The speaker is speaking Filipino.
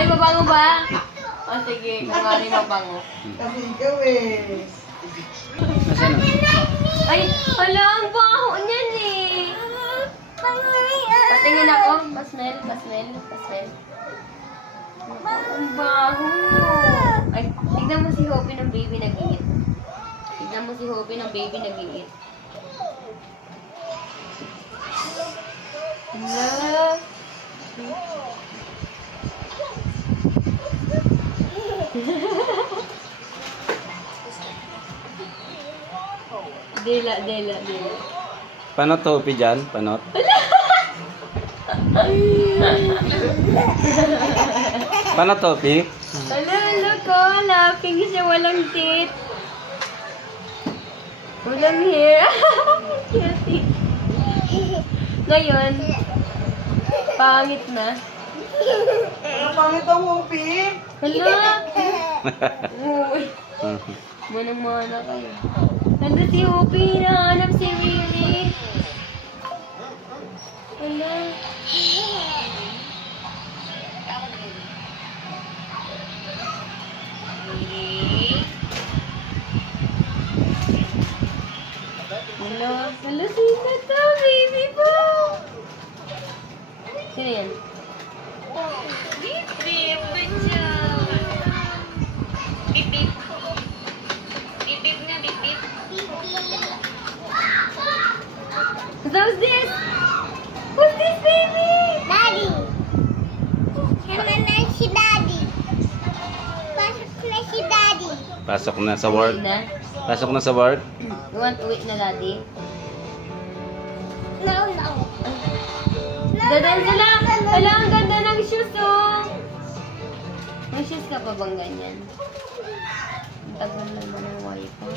Ay, mabango ba? O, sige. Kung nga rin mabango. Kasi ikaw eh. Nasaan na? Ay, hala, ang baho niyan eh. Patingin ako. Pasmell, pasmell, pasmell. Ang baho. Ay, tignan mo si Hopi ng baby nag-iit. Tignan mo si Hopi ng baby nag-iit. Hala. Dela, dela, dela. Panot Hopi dyan? Panot? Panot Hopi? Hala ko, laughing siya, walang teeth. Walang hair. Cute. Ngayon, pangit na. Ano pangit ang Hopi? Hala! Uy, manang-mana kayo. Nandun si Hopi, hinahanap si Willie. Hala. Hala, hala, sino to? Baby po! Sino yan? Bip, bip, good job! Bip, bip. Bip, bip nga, bip, bip. Who's this? Who's this, baby? Daddy. Naman na si Daddy. Pasok na si Daddy. Pasok na sa work. Uwi na? Pasok na sa work. You want to wait na, Daddy? No, no. Dadan sila! Hala, ang ganda ng shoes, oh! May shoes ka pa bang ganyan? Ang tagal naman ng wifi.